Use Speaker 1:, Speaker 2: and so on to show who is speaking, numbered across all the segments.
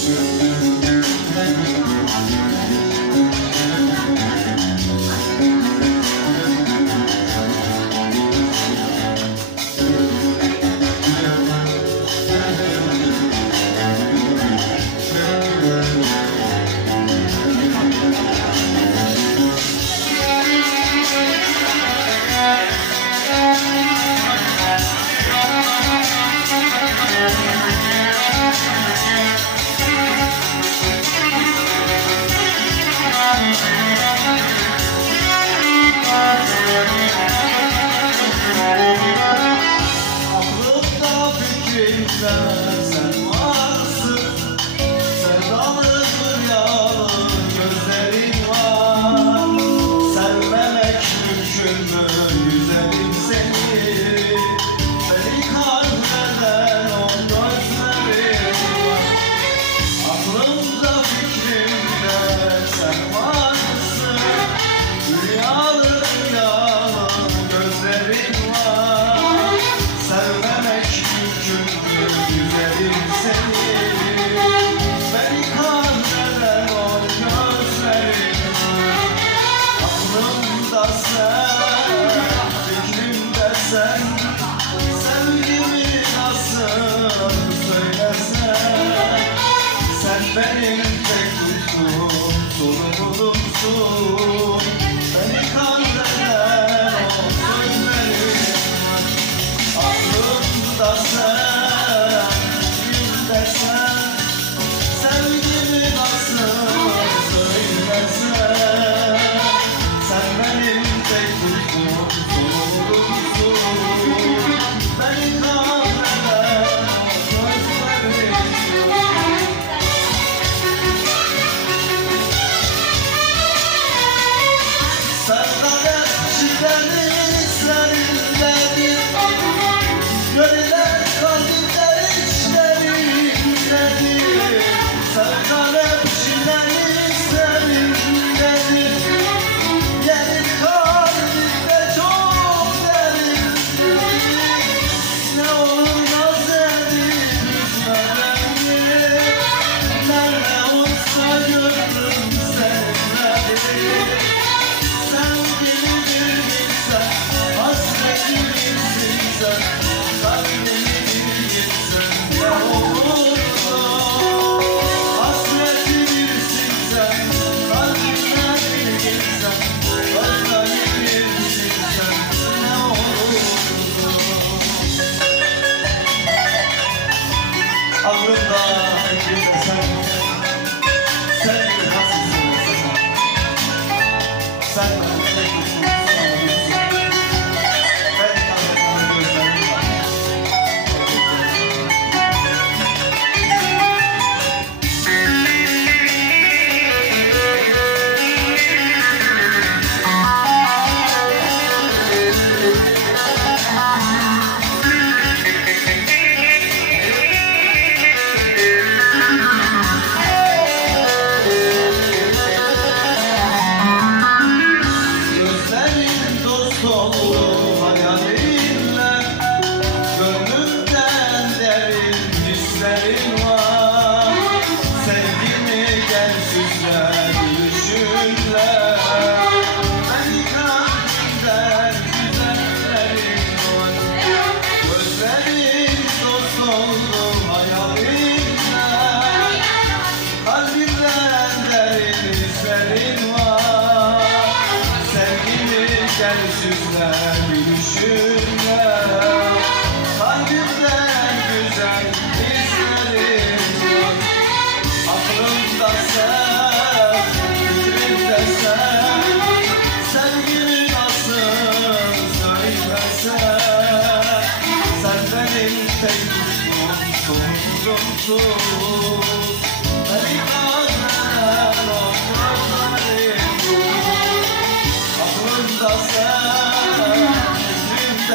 Speaker 1: Christian. love. Sunum sunum sunum Deniz, deniz Thank you. güzelsizler gülüşünler Kalbimden güzel izlerim var Aklımda sen, fikrimde sen. Sevgimi nasıl söylemesen Sen benim tek umudumsun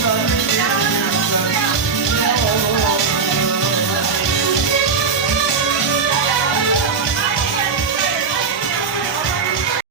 Speaker 1: touch.